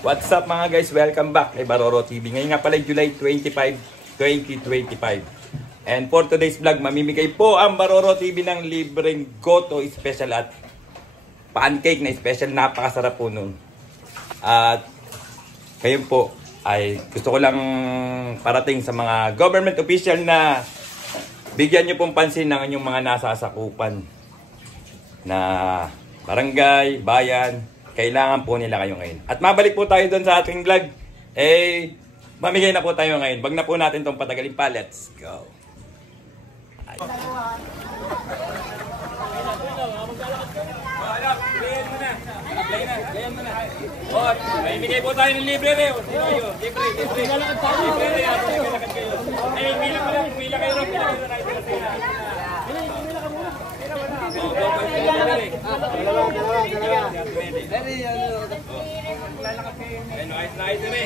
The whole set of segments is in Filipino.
What's up mga guys? Welcome back kay Baroro TV. Ngayon nga pala July 25, 2025. And for today's vlog, mamimigay po ang Baroro TV ng libreng goto special at pancake na special. Napakasarap po nun. At kayo po ay gusto ko lang parating sa mga government official na bigyan nyo pong pansin ng inyong mga nasasakupan na barangay, bayan. Kailangan po nila kayo ngayon. At mabalik po tayo doon sa ating vlog. Mamigay na po tayo ngayon. Wag na po natin itong patagalin pa. Let's go. Gayan mo na. May bigay po tayo ng libre rin. Libre. Pila kayo rin.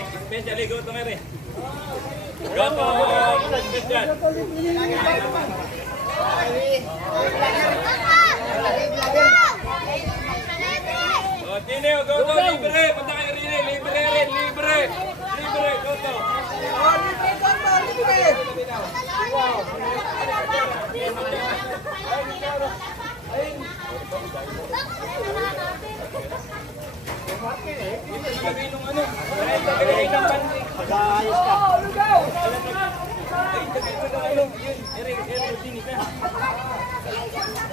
Especially goto nga rin. Goto special. Tineo, goto libre. Punta kayo rin. Libre. Goto.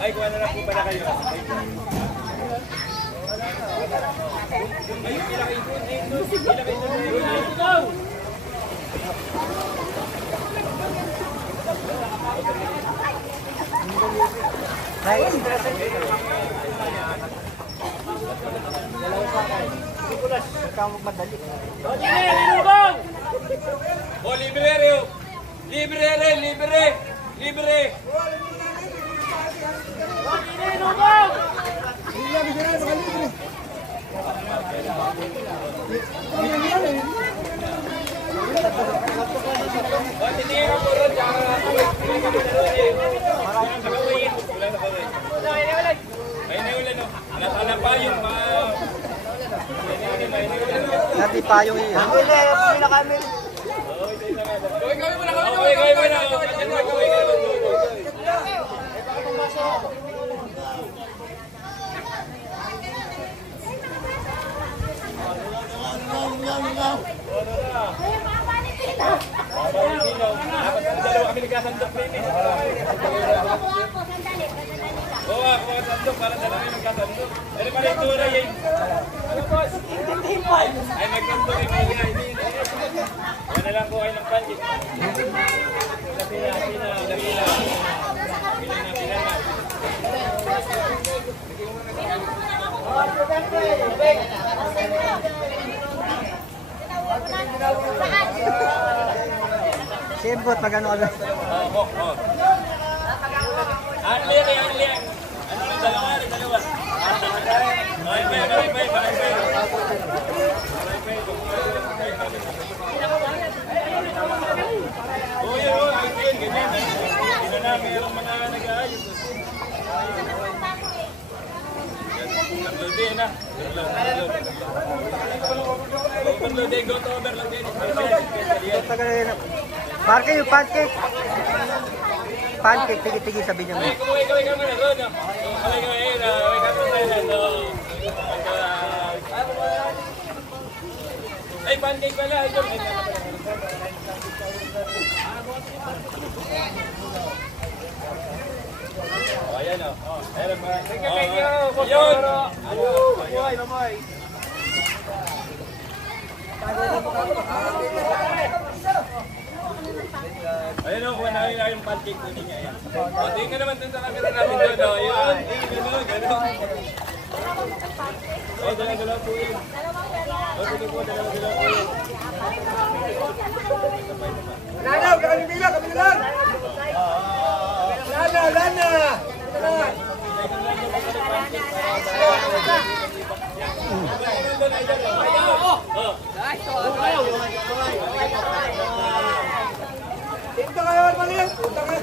Ay, kuha na lang po pala kayo. Ay, pila kayo po. Oh, libre. Nanti payung ini. Para dalawa yung nagkasandok. Pero pala ito na yun. Ano po? Ay, magkasandok yung mga hindi. Wala lang po kayo ng pancit. Pila. Sembot magano agad. Anli. Dalawa. Marke yung pancake. Pancake, tigi-tigi sabi niya. Ay, pancake pala. Ayan o. Thank you. Mamoy. Ayun o, kuha na yung pancake ko niya. Tingin ka naman dun sa camera namin doon. Ayun, gano'n. Ay, dala po yun. Sige po, dala po yun. Lana, kami bilang. Lana. Punta kayo, Armalian. Punta kayo.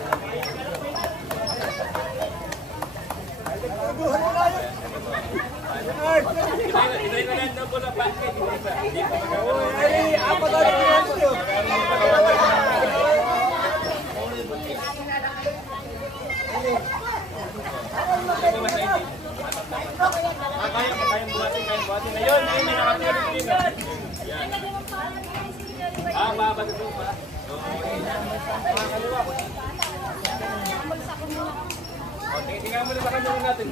Buhan mo na yun. Ay, apat na rin yan sa'yo. Kayang buhatin. Ayun, may nakatulog din. Yan. Babad ito pa. Okay, tingnan mo na sa kanya natin.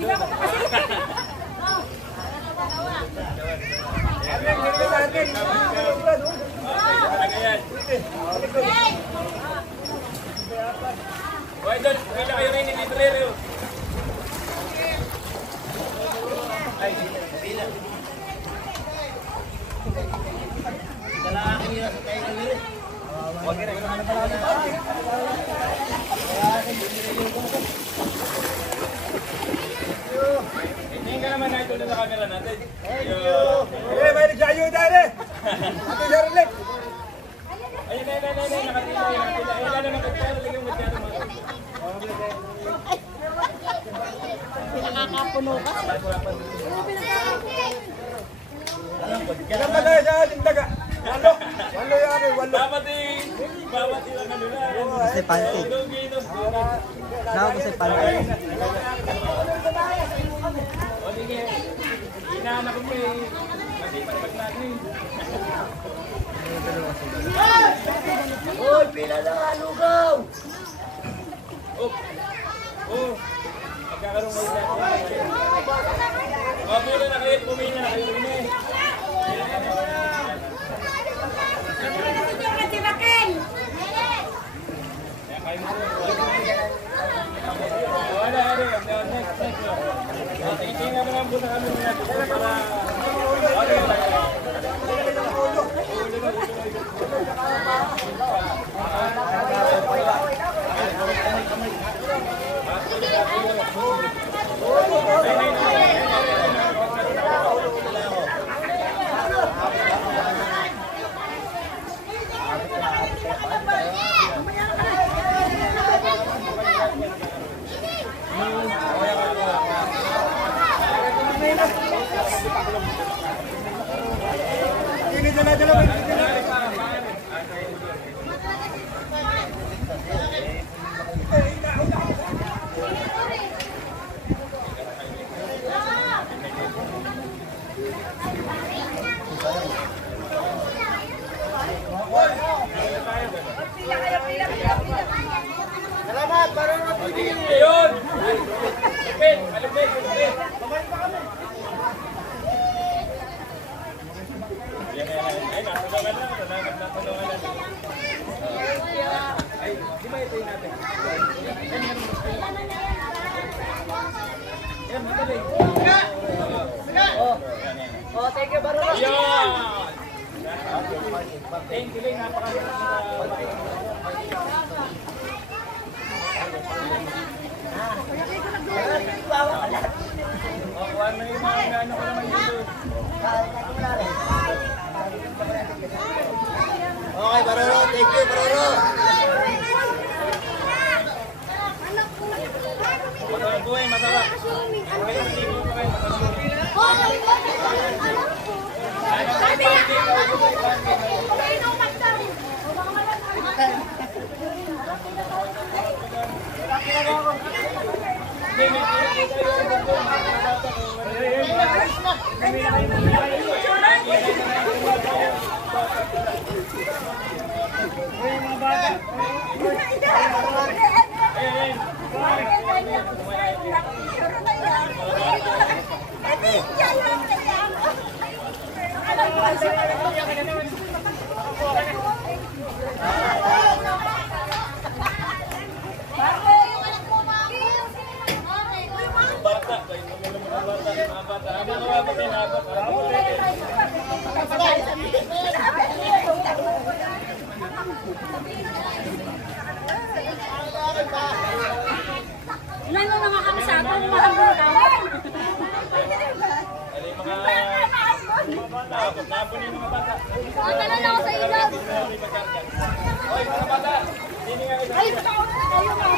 Hoy, doon, pila kayo rin ni Librero. Ay, pila. Lalaki nila sa tayo nila. Huwag rin. Tingin ka naman na ito na sa camera natin. Eh, may nagsaayuda rin. Ate Charlotte. Ayun, nakatila. Ayun, naman magkano. Lagyan mo magkano mo. Nakakapuno ka. Kailan pa tayo sa ating daga? Walo yan eh, walo. Babati lang ano na. Kasi pancake. Tawag kasi pancake. O sige, hinahanap ko masipag natin. Hoy, pila na nga, lugaw! Oh, magkakaroon kayo sa pumila na kayo, pumila na kayo. Tingnan mo lang muna kami para Salamat, parang natin. ayun! Malupit! Ay, natulungan na. Ay, di ba ito yung natin? Yan, madali. Oh, thank you, Barolo. Yan! Thank you, Lay. Napakaganda. Kuha na yung mga ano ko naman dito. Okay, Barolo. Thank you, Barolo. Masarap po eh, masarap. Ilan mo mga kami sa ako, mahambong tawag. Pagkalan ako sa ilog. Ay, gusto ko na kayo mga.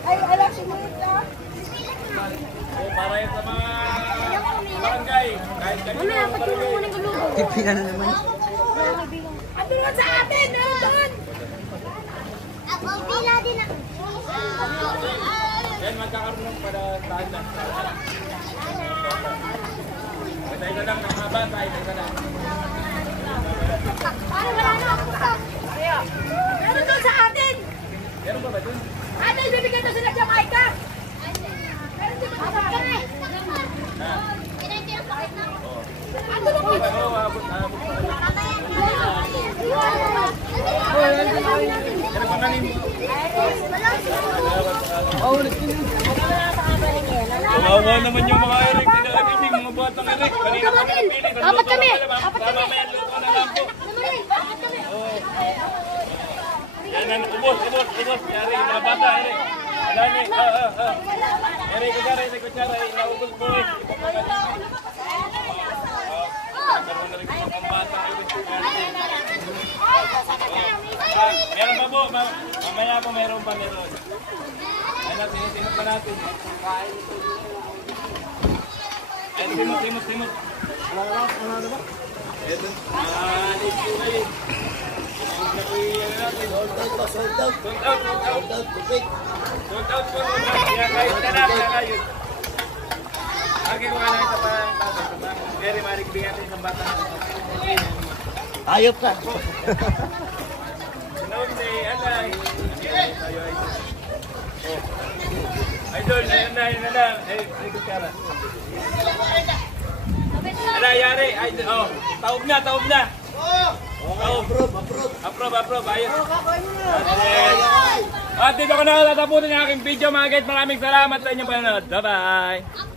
Ay, alam si Mita. Para yan sa mga barangay. Kahit kanino. Mamaya, pagtulong mo ng gulubo. Pipila na naman. Ano nga sa atin? Ano doon? Ako, pila din ako. Yan, magkakaroon ng para tahan lang. Patay na lang ng mga bata. Patay na lang. Ano, wala na ako sa... Meron doon sa atin. Meron ba ba dun? Ate, bibigyan to sila Jamaica. Meron din ba sa atin? Ano ba po? Oo, abot. Meron ba nanin? Kawawa naman yung mga Eric. Kinalagin yung mga batang Eric. Kanina pa napili. Apat kami. Apat kami. Mamaya luto na lang po. Yan, ubos. Yari, mga bata, Eric. Alani, Eric, kutsara, naubos po eh. Karoon na rin yung mga bata, Eric. Meron pa po, mamaya po meron. Ay natin, sinot pa natin. Ay, simot. Wala na ba? Ito, alis po kayo. Sold out. Kaya kayo. Lagi ko nga lang ito pa. Very marig bigyan natin ng bata. Ayop ka. Noonday, alay. Idol, ayun na lang. Eh, kutsara. Alay, yari. Oh, taob na. Approve. Ayos. At dito ko na tatapusin ang aking video mga guys. Maraming salamat sa inyong panonood. Bye-bye.